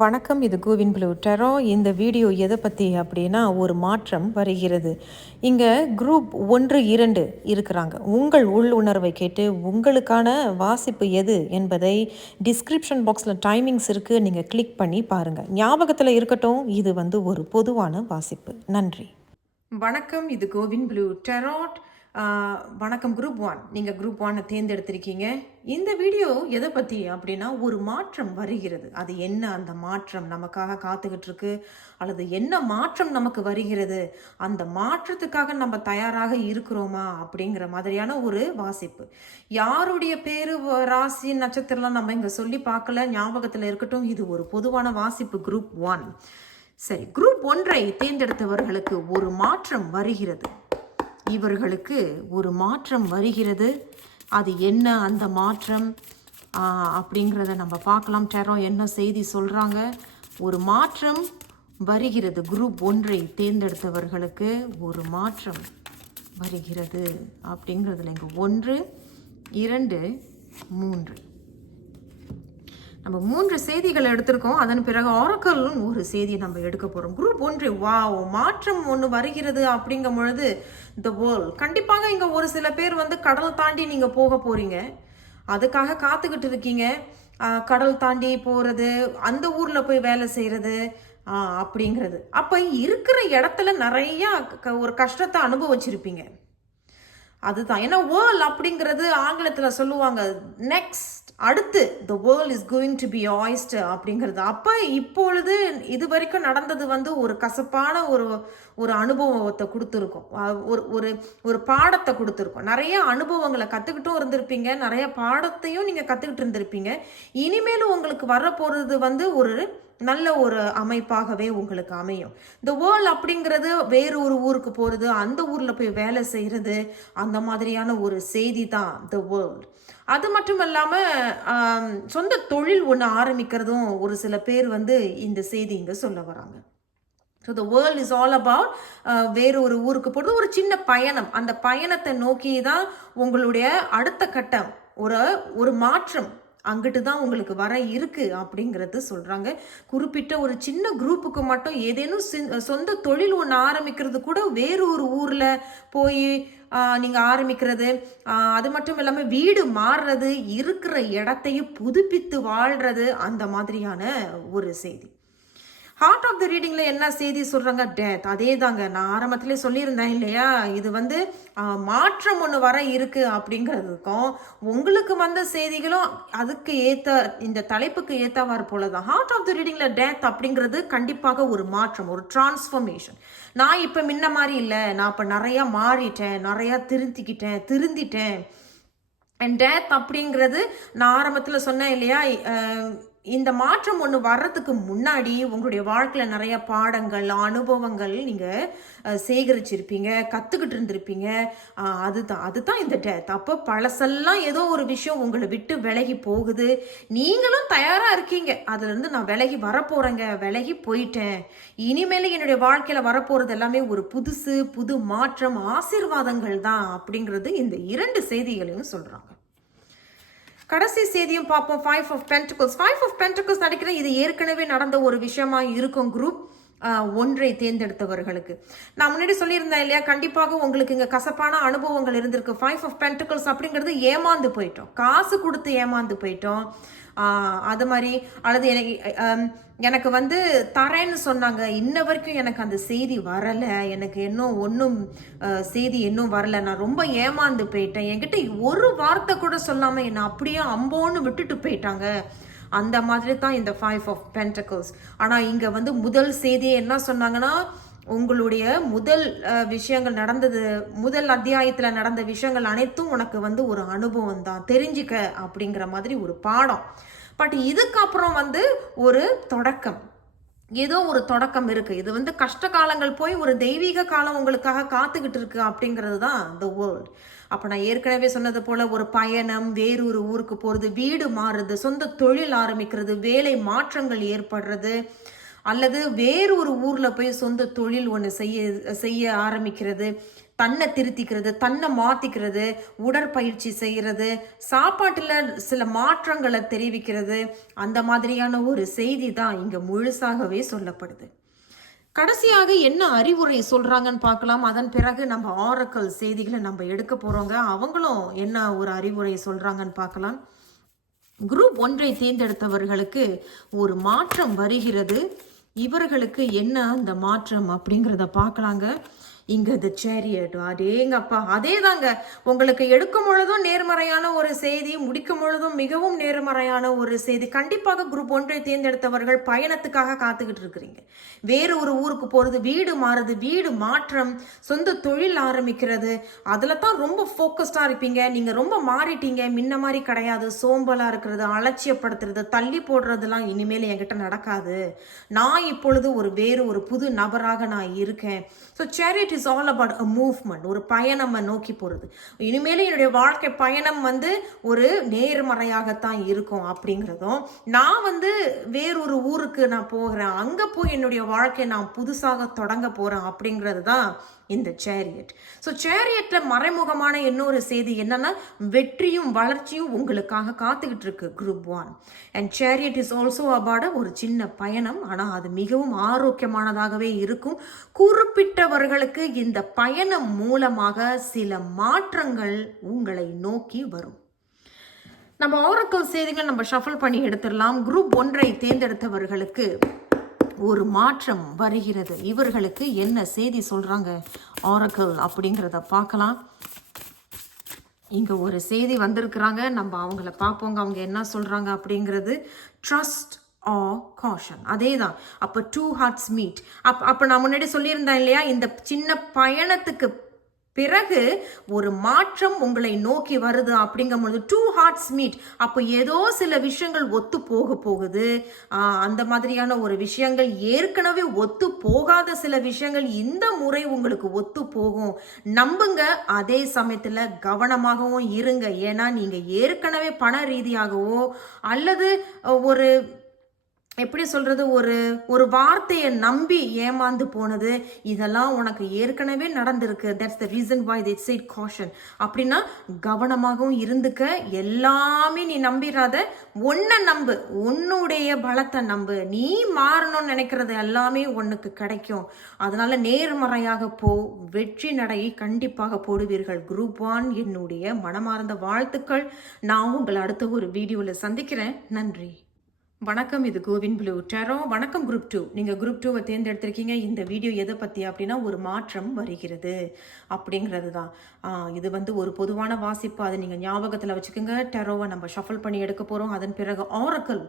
வணக்கம் இது CoWIN blue டெரோ இந்த வீடியோ எதை பற்றி அப்படின்னா ஒரு மாற்றம் வருகிறது. இங்கே குரூப் ஒன்று இரண்டு இருக்கிறாங்க. உங்கள் உள்ளுணர்வை கேட்டு உங்களுக்கான வாசிப்பு எது என்பதை டிஸ்கிரிப்ஷன் பாக்ஸில் டைமிங்ஸ் இருக்குது நீங்கள் கிளிக் பண்ணி பாருங்கள் ஞாபகத்தில் இருக்கட்டும் இது வந்து ஒரு பொதுவான வாசிப்பு. நன்றி. வணக்கம் இது கோவின் ப்ளூ டெரோட் வணக்கம் குரூப் ஒன் நீங்கள் குரூப் ஒன்னை தேர்ந்தெடுத்திருக்கீங்க. இந்த வீடியோ எதை பற்றி அப்படின்னா ஒரு மாற்றம் வருகிறது. அது என்ன அந்த மாற்றம் நமக்காக காத்துக்கிட்டு இருக்கு அல்லது என்ன மாற்றம் நமக்கு வருகிறது? அந்த மாற்றத்துக்காக நம்ம தயாராக இருக்கிறோமா? அப்படிங்கிற மாதிரியான ஒரு வாசிப்பு. யாருடைய பேரு ராசி நட்சத்திரம்லாம் நம்ம இங்கே சொல்லி பார்க்கல. ஞாபகத்தில் இருக்கட்டும் இது ஒரு பொதுவான வாசிப்பு குரூப் ஒன் சரி குரூப் ஒன்றை தேர்ந்தெடுத்தவர்களுக்கு ஒரு மாற்றம் வருகிறது. இவர்களுக்கு ஒரு மாற்றம் வருகிறது. அது என்ன அந்த மாற்றம்? அப்படிங்கிறத நம்ம பார்க்கலாம். டேரோ என்ன செய்தி சொல்கிறாங்க ஒரு மாற்றம் வருகிறது. குரூப் ஒன்றை தேர்ந்தெடுத்தவர்களுக்கு ஒரு மாற்றம் வருகிறது. அப்படிங்கிறதுல இங்கே ஒன்று இரண்டு மூன்று. நம்ம மூன்று செய்திகள் எடுத்திருக்கோம். அதன் பிறகு ஆரக்கல்லும் ஒரு செய்தியை நம்ம எடுக்க போகிறோம் குரூப் ஒன்று வாவ் மாற்றம் ஒன்று வருகிறது அப்படிங்கும் பொழுது த வேர்ல்ட் கண்டிப்பாக இங்கே ஒரு சில பேர் வந்து கடல் தாண்டி நீங்கள் போக போகிறீங்க அதுக்காக காத்துக்கிட்டு இருக்கீங்க. கடல் தாண்டி போகிறது அந்த ஊரில் போய் வேலை செய்கிறது அப்படிங்கிறது. அப்போ இருக்கிற இடத்துல நிறையா க- ஒரு கஷ்டத்தை அனுபவிச்சிருப்பீங்க. அதுதான். ஏன்னா வேர்ல் அப்படிங்கிறது ஆங்கிலத்தில் சொல்லுவாங்க நெக்ஸ்ட் அடுத்து the world is going to be hoist அப்படிங்கிறது. அப்போ இப்பொழுது இது வரைக்கும் நடந்தது வந்து ஒரு கசப்பான ஒரு ஒரு அனுபவத்தை கொடுத்துருக்கோம். ஒரு ஒரு ஒரு பாடத்தை கொடுத்துருக்கோம். நிறைய அனுபவங்களை கற்றுக்கிட்டும் இருந்திருப்பீங்க. நிறைய பாடத்தையும் நீங்கள் கற்றுக்கிட்டு இருந்திருப்பீங்க. இனிமேலும் உங்களுக்கு வரப்போகிறது வந்து ஒரு நல்ல ஒரு அமைப்பாகவே உங்களுக்கு அமையும். இந்த வேர்ல்ட் அப்படிங்கிறது வேறு ஒரு ஊருக்கு போகிறது அந்த ஊரில் போய் வேலை செய்கிறது அந்த மாதிரியான ஒரு செய்தி தான் த வேர்ல்ட் அது மட்டும் இல்லாமல் சொந்த தொழில் ஒன்று ஆரம்பிக்கிறதும் ஒரு சில பேர் வந்து இந்த செய்தி இங்கே சொல்ல வராங்க. So the world is all about வேறு ஒரு ஊருக்கு போகிறது ஒரு சின்ன பயணம். அந்த பயணத்தை நோக்கி தான் உங்களுடைய அடுத்த கட்டம் ஒரு ஒரு மாற்றம் அங்கிட்டு தான் உங்களுக்கு வர இருக்கு அப்படிங்கிறது சொல்கிறாங்க குறிப்பிட்ட ஒரு சின்ன குரூப்புக்கு மட்டும் ஏதேனும் சொந்த தொழில் ஒன்று ஆரம்பிக்கிறது கூட வேறு ஒரு ஊரில் போய் நீங்கள் ஆரம்பிக்கிறது அது மட்டும் இல்லாமல் வீடு மாறுறது இருக்கிற இடத்தையும் புதுப்பித்து வாழ்கிறது அந்த மாதிரியான ஒரு செய்தி. ஹார்ட் ஆஃப் த ரீடிங்கில் என்ன செய்தி சொல்கிறாங்க டேத் அதே தாங்க நான் ஆரம்பத்திலே சொல்லியிருந்தேன் இல்லையா? இது வந்து மாற்றம் ஒன்று வர இருக்குது அப்படிங்கிறதுக்கும் உங்களுக்கு வந்த செய்திகளும் அதுக்கு ஏற்ற இந்த தலைப்புக்கு ஏற்றவாறு போல தான் ஹார்ட் ஆஃப் த ரீடிங்கில் டேத் அப்படிங்கிறது கண்டிப்பாக ஒரு மாற்றம் ஒரு டிரான்ஸ்ஃபர்மேஷன் நான் இப்போ முன்ன மாதிரி இல்லை. நான் இப்போ நிறையா மாறிட்டேன் நிறையா திருத்திக்கிட்டேன் திருந்திட்டேன். அண்ட் டேத் அப்படிங்கிறது நான் ஆரம்பத்தில் சொன்னேன் இல்லையா? இந்த மாற்றம் ஒன்று வர்றதுக்கு முன்னாடி உங்களுடைய வாழ்க்கையில் நிறைய பாடங்கள் அனுபவங்கள் நீங்கள் சேகரிச்சிருப்பீங்க கற்றுக்கிட்டு இருந்திருப்பீங்க. அதுதான் அதுதான் இந்த டேத் அப்போ பழசெல்லாம் ஏதோ ஒரு விஷயம் உங்களை விட்டு விலகி போகுது. நீங்களும் தயாராக இருக்கீங்க. அதுலேருந்து நான் விலகி வரப்போகிறேங்க விலகி போயிட்டேன். இனிமேல் என்னுடைய வாழ்க்கையில் வரப்போகிறது எல்லாமே ஒரு புதுசு புது மாற்றம் ஆசீர்வாதங்கள் தான் அப்படிங்கிறது இந்த இரண்டு செய்திகளையும் சொல்கிறாங்க கடைசி செய்தியும் பார்ப்போம். Five of pentacles five of pentacles நடிக்கிற இது ஏற்கனவே நடந்த ஒரு விஷயமா இருக்கும் குரூப் ஒன்றை தேர்ந்தெடுத்தவர்களுக்கு. நான் முன்னாடி சொல்லியிருந்தேன் இல்லையா கண்டிப்பாக உங்களுக்கு இங்கே கசப்பான அனுபவங்கள் இருந்திருக்கு. ஃபைவ் ஆஃப் பென்டிகல்ஸ் அப்படிங்கிறது ஏமாந்து போயிட்டோம். காசு கொடுத்து ஏமாந்து போயிட்டோம். அது மாதிரி அல்லது எனக்கு எனக்கு வந்து தரேன்னு சொன்னாங்க. இன்ன வரைக்கும் எனக்கு அந்த செய்தி வரலை. எனக்கு இன்னும் ஒன்றும் செய்தி இன்னும் வரலை. நான் ரொம்ப ஏமாந்து போயிட்டேன். என்கிட்ட ஒரு வார்த்தை கூட சொல்லாமல் என்னை அப்படியே அம்போன்னு விட்டுட்டு போயிட்டாங்க. அந்த மாதிரி தான் இந்த ஃபைவ் ஆஃப் பென்டக்கல்ஸ் ஆனால் இங்கே வந்து முதல் செய்தியை என்ன சொன்னாங்கன்னா உங்களுடைய முதல் விஷயங்கள் நடந்தது முதல் அத்தியாயத்தில் நடந்த விஷயங்கள் அனைத்தும் உனக்கு வந்து ஒரு அனுபவம் தான். தெரிஞ்சுக்க அப்படிங்கிற மாதிரி ஒரு பாடம். பட் இதுக்கப்புறம் வந்து ஒரு தொடக்கம். ஏதோ ஒரு தொடக்கம் இருக்குது இது வந்து கஷ்ட காலங்கள் போய் ஒரு தெய்வீக காலம் உங்களுக்காக காத்துக்கிட்டு இருக்கு அப்படிங்கிறது தான் த வேர்ல்ட் அப்போ நான் ஏற்கனவே சொன்னது போல் ஒரு பயணம் வேறு ஒரு ஊருக்கு போகிறது வீடு மாறுறது சொந்த தொழில் ஆரம்பிக்கிறது வேலை மாற்றங்கள் ஏற்படுறது அல்லது வேறு ஒரு ஊரில் போய் சொந்த தொழில் ஒன்று செய்ய செய்ய ஆரம்பிக்கிறது தன்னை திருத்திக்கிறது தன்னை மாற்றிக்கிறது உடற்பயிற்சி செய்கிறது சாப்பாட்டில் சில மாற்றங்களை தெரிவிக்கிறது அந்த மாதிரியான ஒரு செய்தி தான் இங்கே முழுசாகவே சொல்லப்படுது. கடைசியாக என்ன அறிவுரை சொல்கிறாங்கன்னு பார்க்கலாம். அதன் பிறகு நம்ம ஆரக்கல் செய்திகளை நம்ம எடுக்க போகிறோங்க அவங்களும் என்ன ஒரு அறிவுரை சொல்கிறாங்கன்னு பார்க்கலாம். குரூப் ஒன்றை தேர்ந்தெடுத்தவர்களுக்கு ஒரு மாற்றம் வருகிறது. இவர்களுக்கு என்ன அந்த மாற்றம் அப்படிங்கிறத பார்க்கலாங்க. இங்க த சேரியட் அதேங்கப்பா அதே தாங்க உங்களுக்கு எடுக்கும் பொழுதும் நேர்மறையான ஒரு செய்தி முடிக்கும் பொழுதும் மிகவும் நேர்மறையான ஒரு செய்தி. கண்டிப்பாக குரூப் ஒன்றை தேர்ந்தெடுத்தவர்கள் பயணத்துக்காக காத்துக்கிட்டு இருக்கிறீங்க. வேறு ஒரு ஊருக்கு போறது வீடு மாறுது வீடு மாற்றம் சொந்த தொழில் ஆரம்பிக்கிறது. அதில் தான் ரொம்ப ஃபோக்கஸ்டாக இருப்பீங்க. நீங்கள் ரொம்ப மாறிட்டீங்க. முன்ன மாதிரி கிடையாது. சோம்பலாக இருக்கிறது அலட்சியப்படுத்துறது தள்ளி போடுறதெல்லாம் இனிமேல் என்கிட்ட நடக்காது. நான் இப்பொழுது ஒரு வேறு ஒரு புது நபராக நான் இருக்கேன். So it is all about a movement ஒரு பயணம் நோக்கி போகிறது இனிமேலும் என்னுடைய வாழ்க்கை பயணம் வந்து ஒரு நேர்மறையாகத்தான் இருக்கும் அப்படிங்கிறதும் நான் வந்து வேறொரு ஊருக்கு நான் போகிறேன் அங்கே போய் என்னுடைய வாழ்க்கையை நான் புதுசாக தொடங்க போகிறேன் அப்படிங்கிறது தான் இந்த சேரியட் ஸோ சேரியட்ல மறைமுகமான இன்னொரு செய்தி என்னன்னா வெற்றியும் வளர்ச்சியும் உங்களுக்காக காத்துக்கிட்டு இருக்கு group one and chariot is also about ஒரு சின்ன பயணம். ஆனால் அது மிகவும் ஆரோக்கியமானதாகவே இருக்கும். குறிப்பிட்டவர்களுக்கு இந்த பயணம் மூலமாக சில மாற்றங்கள் உங்களை நோக்கி வரும். நம்ம ஓரக்கல் செய்திகள் நம்ம ஷஃபல் பண்ணி எடுத்துடலாம். குரூப் ஒன்றை தேர்ந்தெடுத்தவர்களுக்கு ஒரு மாற்றம் வருகிறது. இவர்களுக்கு என்ன செய்தி சொல்றாங்க? ஆரக்கல் அப்படிங்கிறத பார்க்கலாம். இங்க ஒரு செய்தி வந்திருக்கிறாங்க. நம்ம அவங்கள பார்ப்போங்க. அவங்க என்ன சொல்றாங்க அப்படிங்கிறது. ட்ரஸ்ட் ஆ காஷன் அதே தான் அப்போ டூ ஹார்ட்ஸ் மீட் அப் அப்போ நான் முன்னாடி சொல்லியிருந்தேன் இல்லையா? இந்த சின்ன பயணத்துக்கு பிறகு ஒரு மாற்றம் உங்களை நோக்கி வருது அப்படிங்கும் பொழுது டூ ஹார்ட்ஸ் மீட் அப்போ ஏதோ சில விஷயங்கள் ஒத்து போக போகுது. அந்த மாதிரியான ஒரு விஷயங்கள் ஏற்கனவே ஒத்து போகாத சில விஷயங்கள் இந்த முறை உங்களுக்கு ஒத்து போகும். நம்புங்க அதே சமயத்தில் கவனமாகவும் இருங்க. ஏன்னா நீங்கள் ஏற்கனவே பண ரீதியாகவோ அல்லது ஒரு எப்படி சொல்கிறது ஒரு ஒரு வார்த்தையை நம்பி ஏமாந்து போனது இதெல்லாம் உனக்கு ஏற்கனவே நடந்திருக்கு. That's the reason why they side caution அப்படின்னா கவனமாகவும் இருந்துக்க எல்லாமே நீ நம்பிடாத ஒன்றை நம்பு உன்னுடைய பலத்தை நம்பு. நீ மாறணும்னு நினைக்கிறது எல்லாமே உனக்கு கிடைக்கும். அதனால நேர்மறையாக போ வெற்றி நடையை கண்டிப்பாக போடுவீர்கள். குரூப் ஒன் என்னுடைய மனமார்ந்த வாழ்த்துக்கள். நான் உங்களை அடுத்த ஒரு வீடியோவில் சந்திக்கிறேன். நன்றி. வணக்கம் இது கோவின் ப்ளூ டெரோ வணக்கம் குரூப் டூ நீங்கள் குரூப் டூவை தேர்ந்தெடுத்திருக்கீங்க. இந்த வீடியோ எதை பற்றி அப்படின்னா ஒரு மாற்றம் வருகிறது அப்படிங்கிறது தான். இது வந்து ஒரு பொதுவான வாசிப்பு. அதை நீங்கள் ஞாபகத்தில் வச்சுக்கோங்க. டெரோவை நம்ம ஷஃபல் பண்ணி எடுக்க போகிறோம் அதன் பிறகு ஆரக்கல்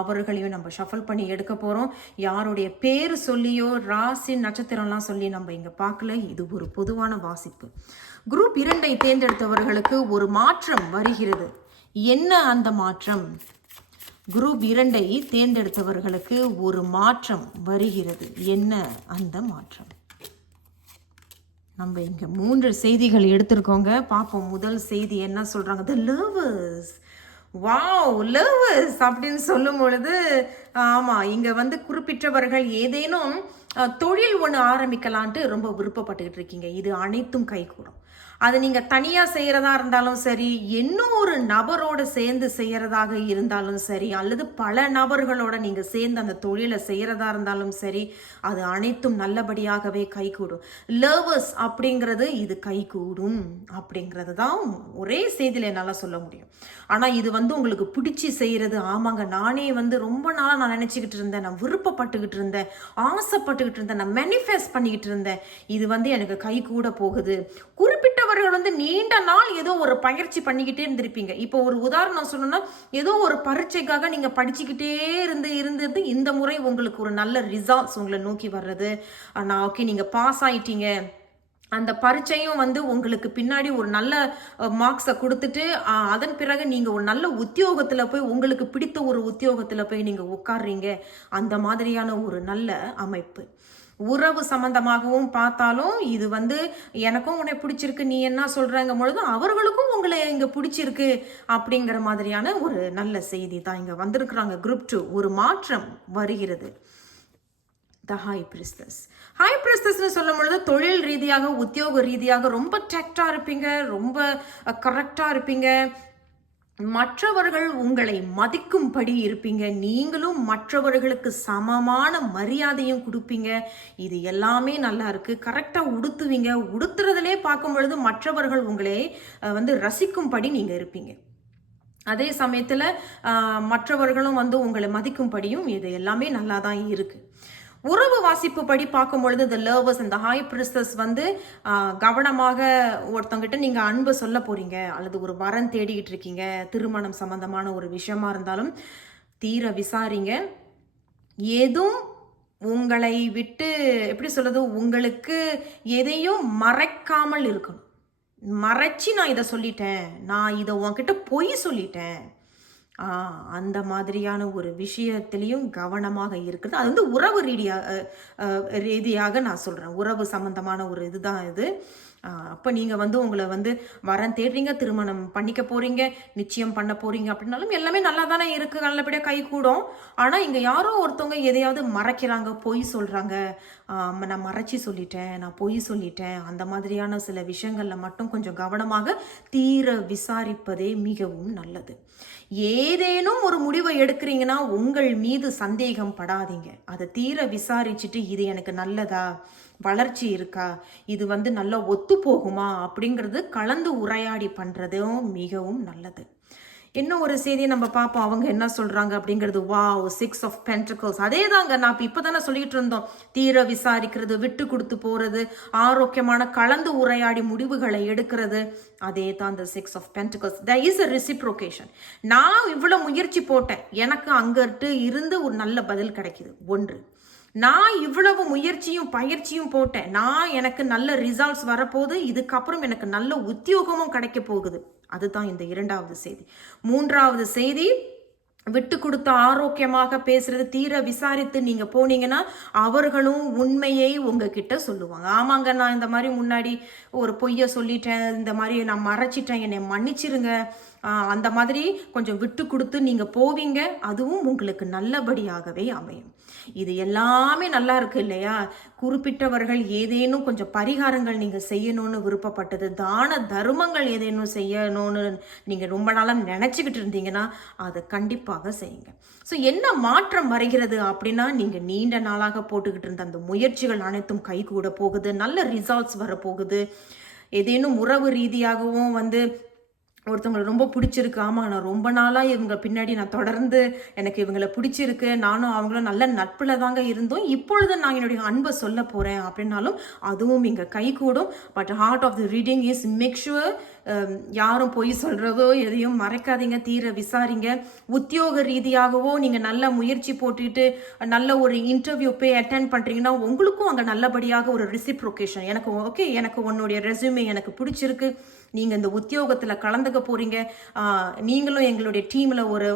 அவர்களையும் நம்ம ஷஃபல் பண்ணி எடுக்க போகிறோம் யாருடைய பேர் சொல்லியோ ராசி நட்சத்திரம்லாம் சொல்லி நம்ம இங்கே பார்க்கல. இது ஒரு பொதுவான வாசிப்பு. குரூப் இரண்டை தேர்ந்தெடுத்தவர்களுக்கு ஒரு மாற்றம் வருகிறது. என்ன அந்த மாற்றம்? குரூப் இரண்டை தேர்ந்தெடுத்தவர்களுக்கு ஒரு மாற்றம் வருகிறது. என்ன அந்த மாற்றம்? நம்ம இங்க மூன்று செய்திகள் எடுத்திருக்கோங்க. பார்ப்போம். முதல் செய்தி என்ன சொல்றாங்க? த லவர்ஸ் வாவ் லவர்ஸ் அப்படின்னு சொல்லும் பொழுது ஆமா இங்க வந்து குறிப்பிட்டவர்கள் ஏதேனும் தொழில் ஒன்று ஆரம்பிக்கலான்ட்டு ரொம்ப விருப்பப்பட்டுக்கிட்டு இருக்கீங்க. இது அனைத்தும் கைகூடும். அது நீங்கள் தனியாக செய்கிறதா இருந்தாலும் சரி இன்னொரு நபரோடு சேர்ந்து செய்கிறதாக இருந்தாலும் சரி அல்லது பல நபர்களோட நீங்கள் சேர்ந்து அந்த தொழிலை செய்கிறதா இருந்தாலும் சரி அது அனைத்தும் நல்லபடியாகவே கைகூடும். லவர்ஸ் அப்படிங்கிறது இது கைகூடும் அப்படிங்கிறது தான் ஒரே செய்தியில் என்னால் சொல்ல முடியும். ஆனால் இது வந்து உங்களுக்கு பிடிச்சி செய்கிறது ஆமாங்க நானே வந்து ரொம்ப நாளாக நான் நினச்சிக்கிட்டு இருந்தேன் நான் விருப்பப்பட்டுக்கிட்டு இருந்தேன் ஆசைப்பட்டுக்கிட்டு இருந்தேன் நான் மேனிஃபெஸ்ட் பண்ணிக்கிட்டு இருந்தேன். இது வந்து எனக்கு கை கூட போகுது குறிப்பிட்டவர்கள் வந்து நீண்ட நாள் ஏதோ ஒரு பயிற்சி பண்ணிக்கிட்டே இருந்திருப்பீங்க. இப்போ ஒரு உதாரணம் சொல்லணும்னா ஏதோ ஒரு பரீட்சைக்காக நீங்க படிச்சுக்கிட்டே இருந்து இருந்து இருந்து இந்த முறை உங்களுக்கு ஒரு நல்ல ரிசல்ட்ஸ் உங்களை நோக்கி வர்றது. நான் ஓகே நீங்க பாஸ் ஆயிட்டீங்க. அந்த பரீட்சையும் வந்து உங்களுக்கு பின்னாடி ஒரு நல்ல மார்க்ஸை கொடுத்துட்டு அதன் பிறகு நீங்கள் ஒரு நல்ல உத்தியோகத்தில் போய் உங்களுக்கு பிடித்த ஒரு உத்தியோகத்தில் போய் நீங்கள் உட்காடுறீங்க அந்த மாதிரியான ஒரு நல்ல அமைப்பு. உறவு சம்பந்தமாகவும் பார்த்தாலும் இது வந்து எனக்கும் உன்னை பிடிச்சிருக்கு நீ என்ன சொல்கிறங்க பொழுது அவர்களுக்கும் உங்களை இங்கே பிடிச்சிருக்கு அப்படிங்கிற மாதிரியான ஒரு நல்ல செய்தி தான் இங்கே வந்திருக்கிறாங்க. குரூப் டூ ஒரு மாற்றம் வருகிறது. த ஹாய் பிரிஸ்தஸ் ஹை பிரிஸ்தஸ்னு சொல்லும் பொழுது தொழில் ரீதியாக உத்தியோக ரீதியாக ரொம்ப டெக்டாக இருப்பீங்க ரொம்ப கரெக்டாக இருப்பீங்க. மற்றவர்கள் உங்களை மதிக்கும்படி இருப்பீங்க. நீங்களும் மற்றவர்களுக்கு சமமான மரியாதையும் கொடுப்பீங்க. இது எல்லாமே நல்லா இருக்கு. கரெக்டாக உடுத்துவீங்க. உடுத்துறதுலே பார்க்கும் பொழுது மற்றவர்கள் உங்களை வந்து ரசிக்கும்படி நீங்கள் இருப்பீங்க. அதே சமயத்தில் மற்றவர்களும் வந்து உங்களை மதிக்கும்படியும் இது எல்லாமே நல்லா தான் இருக்குது உறவு வாசிப்பு படி பார்க்கும் பொழுது இந்த லவ்வர்ஸ் இந்த ஹாய் பிரிஸ்டர்ஸ் வந்து கவனமாக ஒருத்தவங்கிட்ட நீங்கள் அன்பு சொல்ல போகிறீங்க அல்லது ஒரு வரம் தேடிக்கிட்டு இருக்கீங்க திருமணம் சம்பந்தமான ஒரு விஷயமா இருந்தாலும் தீர விசாரிங்க. ஏதும் உங்களை விட்டு எப்படி சொல்கிறது உங்களுக்கு எதையும் மறைக்காமல் இருக்கணும். மறைச்சி நான் இதை சொல்லிட்டேன் நான் இதை உன்கிட்ட பொய் சொல்லிட்டேன். அந்த மாதிரியான ஒரு விஷயத்திலையும் கவனமாக இருக்குது அது வந்து உறவு ரீதியாக ரீதியாக நான் சொல்கிறேன் உறவு சம்பந்தமான ஒரு இதுதான் இது. அப்போ நீங்கள் வந்து உங்களை வந்து வரம் தேடுறீங்க திருமணம் பண்ணிக்க போகிறீங்க நிச்சயம் பண்ண போகிறீங்க அப்படின்னாலும் எல்லாமே நல்லா தானே இருக்குது நல்லபடியாக கை கூடும். ஆனால் இங்கே யாரோ ஒருத்தவங்க எதையாவது மறைக்கிறாங்க பொய் சொல்கிறாங்க நான் மறைச்சி சொல்லிட்டேன் நான் பொய் சொல்லிட்டேன். அந்த மாதிரியான சில விஷயங்களில் மட்டும் கொஞ்சம் கவனமாக தீர விசாரிப்பதே மிகவும் நல்லது. ஏதேனும் ஒரு முடிவை எடுக்கிறீங்கன்னா உங்கள் மீது சந்தேகம் படாதீங்க. அதை தீர விசாரிச்சுட்டு இது எனக்கு நல்லதா? வளர்ச்சி இருக்கா? இது வந்து நல்லா ஒத்து போகுமா அப்படிங்கிறது கலந்து உரையாடி பண்ணுறதும் மிகவும் நல்லது. இன்னும் ஒரு செய்தியை நம்ம பார்ப்போம்? அவங்க என்ன சொல்கிறாங்க அப்படிங்கிறது வாவ் சிக்ஸ் ஆஃப் பென்ட்ரிகல்ஸ் அதே தாங்க நான் இப்போ இப்போ தானே சொல்லிட்டு இருந்தோம். தீர விசாரிக்கிறது விட்டு கொடுத்து போகிறது ஆரோக்கியமான கலந்து உரையாடி முடிவுகளை எடுக்கிறது. அதே தான் இந்த six of pentacles the is a reciprocation நான் இவ்வளோ முயற்சி போட்டேன். எனக்கு அங்கிட்டு இருந்து ஒரு நல்ல பதில் கிடைக்கிது. ஒன்று நான் இவ்வளவு முயற்சியும் பயிற்சியும் போட்டேன். நான் எனக்கு நல்ல ரிசல்ட்ஸ் வரப்போகுது. இதுக்கப்புறம் எனக்கு நல்ல உத்தியோகமும் கிடைக்க போகுது. அதுதான் இந்த இரண்டாவது செய்தி. மூன்றாவது செய்தி விட்டு கொடுத்து ஆரோக்கியமாக பேசுறது தீர விசாரித்து நீங்க போனீங்கன்னா அவர்களும் உண்மையை உங்ககிட்ட சொல்லுவாங்க. ஆமாங்க நான் இந்த மாதிரி முன்னாடி ஒரு பொய்ய சொல்லிட்டேன் இந்த மாதிரி நான் மறைச்சிட்டேன் என்னை மன்னிச்சிருங்க. அந்த மாதிரி கொஞ்சம் விட்டு கொடுத்து நீங்க போவீங்க. அதுவும் உங்களுக்கு நல்லபடியாகவே அமையும். இது எல்லாமே நல்லா இருக்கு இல்லையா? குறிப்பிட்டவர்கள் ஏதேனும் கொஞ்சம் பரிகாரங்கள் நீங்கள் செய்யணும்னு விருப்பப்பட்டது தான தர்மங்கள் ஏதேனும் செய்யணும்னு நீங்கள் ரொம்ப நாளாக நினச்சிக்கிட்டு இருந்தீங்கன்னா அதை கண்டிப்பாக செய்யுங்க. ஸோ என்ன மாற்றம் வருகிறது அப்படின்னா நீங்கள் நீண்ட நாளாக போட்டுக்கிட்டு இருந்த அந்த முயற்சிகள் அனைத்தும் கைகூட போகுது நல்ல ரிசல்ட்ஸ் வரப்போகுது. ஏதேனும் உறவு ரீதியாகவும் வந்து ஒருத்தவங்களை ரொம்ப பிடிச்சிருக்கு. ஆமாம் நான் ரொம்ப நாளாக இவங்க பின்னாடி நான் தொடர்ந்து எனக்கு இவங்களை பிடிச்சிருக்கு. நானும் அவங்களும் நல்ல நட்பில் தாங்க இருந்தோம். இப்பொழுது நான் என்னுடைய அன்பை சொல்ல போகிறேன் அப்படின்னாலும் அதுவும் இங்கே கைகூடும் but heart of the reading is make sure யாரும் பொய் சொல்கிறதோ எதையும் மறைக்காதீங்க தீர விசாரிங்க. உத்தியோக ரீதியாகவோ நீங்கள் நல்ல முயற்சி போட்டுக்கிட்டு நல்ல ஒரு இன்டர்வியூ போய் அட்டென்ட் பண்ணுறீங்கன்னா உங்களுக்கும் அங்கே நல்லபடியாக ஒரு ரிசிப்ரோகேஷன் எனக்கு ஓகே எனக்கு உன்னுடைய ரெஸ்யூமே எனக்கு பிடிச்சிருக்கு. நீங்கள் இந்த உத்தியோகத்தில் கலந்துக்க போகிறீங்க நீங்களும் எங்களுடைய டீமில் ஒரு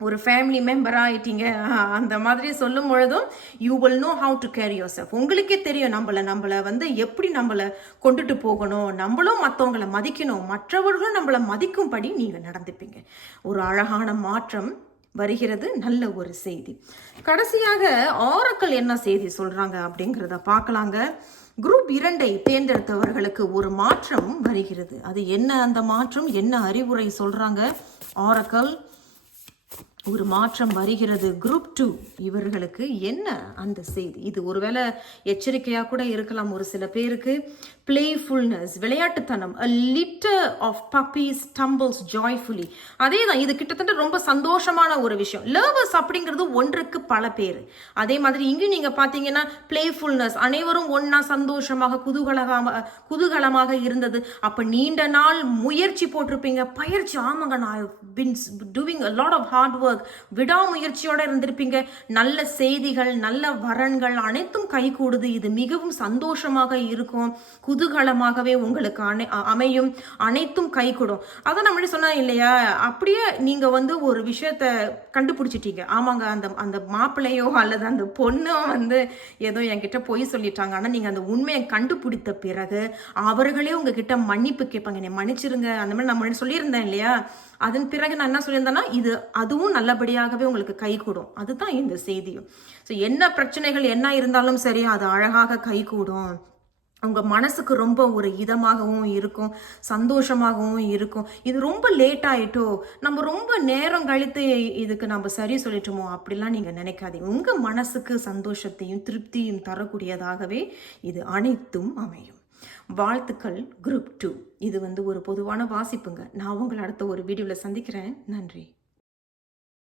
ஒரு ஃபேமிலி மெம்பர் ஆகிட்டீங்க அந்த மாதிரி சொல்லும் பொழுதும் you will know how to carry yourself உங்களுக்கே தெரியும் நம்மளை நம்மளை வந்து எப்படி நம்மளை கொண்டுட்டு போகணும். நம்மளும் மற்றவங்களை மதிக்கணும். மற்றவர்களும் நம்மளை மதிக்கும்படி நீங்கள் நடந்துப்பீங்க. ஒரு அழகான மாற்றம் வருகிறது. நல்ல ஒரு செய்தி. கடைசியாக ஆரக்கள் என்ன செய்தி சொல்கிறாங்க அப்படிங்கிறத பார்க்கலாங்க. குரூப் இரண்டை தேர்ந்தெடுத்தவர்களுக்கு ஒரு மாற்றம் வருகிறது. அது என்ன அந்த மாற்றம்? என்ன அறிவுரை சொல்றாங்க? ஆரக்கல் ஒரு மாற்றம் வருகிறது. குரூப் டூ இவர்களுக்கு என்ன அந்த செய்தி? இது ஒருவேளை எச்சரிக்கையாக கூட இருக்கலாம் ஒரு சில பேருக்கு. Playfulness விளையாட்டுத்தனம் a litter of puppy stumbles joyfully அதே தான் இது கிட்டத்தட்ட ரொம்ப சந்தோஷமான ஒரு விஷயம். லவர்ஸ் அப்படிங்கிறது ஒன்றுக்கு பல பேர். அதே மாதிரி இங்கேயும் நீங்கள் பார்த்தீங்கன்னா பிளேஃபுல்னஸ் அனைவரும் ஒன்றா சந்தோஷமாக குதூகலமாக குதூகலமாக இருந்தது. அப்போ நீண்ட நாள் முயற்சி போட்டிருப்பீங்க. பயிற்சி ஆமாங்க நான் been doing a lot of hard work work விடாமுயற்சியோட இருந்திருப்பீங்க. நல்ல செய்திகள் நல்ல வரன்கள் அனைத்தும் கைகூடுது இது மிகவும் சந்தோஷமாக இருக்கும். குதூகலமாகவே உங்களுக்கு அனை அமையும். அனைத்தும் கைகூடும் அதான் நம்ம சொன்னா இல்லையா? அப்படியே நீங்க வந்து ஒரு விஷயத்த கண்டுபிடிச்சிட்டீங்க. ஆமாங்க அந்த அந்த மாப்பிள்ளையோ அல்லது அந்த பொண்ணோ வந்து ஏதோ என்கிட்ட பொய் சொல்லிட்டாங்க. ஆனால் நீங்கள் அந்த உண்மையை கண்டுபிடித்த பிறகு அவர்களே உங்ககிட்ட மன்னிப்பு கேட்பாங்க. என்னை மன்னிச்சிருங்க. அந்த மாதிரி நான் முன்னாடி சொல்லியிருந்தேன் இல்லையா? அதன் பிறகு நான் என்ன சொல்லியிருந்தேன்னா இது அதுவும் நல்லபடியாகவே உங்களுக்கு கைகூடும் அதுதான் இந்த செய்தியும் ஸோ என்ன பிரச்சனைகள் என்ன இருந்தாலும் சரி அது அழகாக கைகூடும் உங்கள் மனசுக்கு ரொம்ப ஒரு இதமாகவும் இருக்கும் சந்தோஷமாகவும் இருக்கும். இது ரொம்ப லேட் ஆயிட்டோ நம்ம ரொம்ப நேரம் கழித்து இதுக்கு நம்ம சரி சொல்லிட்டோமோ அப்படிலாம் நீங்கள் நினைக்காதீங்க. உங்கள் மனசுக்கு சந்தோஷத்தையும் திருப்தியும் தரக்கூடியதாகவே இது அனைத்தும் அமையும். வாழ்த்துக்கள் குரூப் டூ இது வந்து ஒரு பொதுவான வாசிப்புங்க. நான் உங்களை அடுத்த ஒரு வீடியோவில் சந்திக்கிறேன். நன்றி.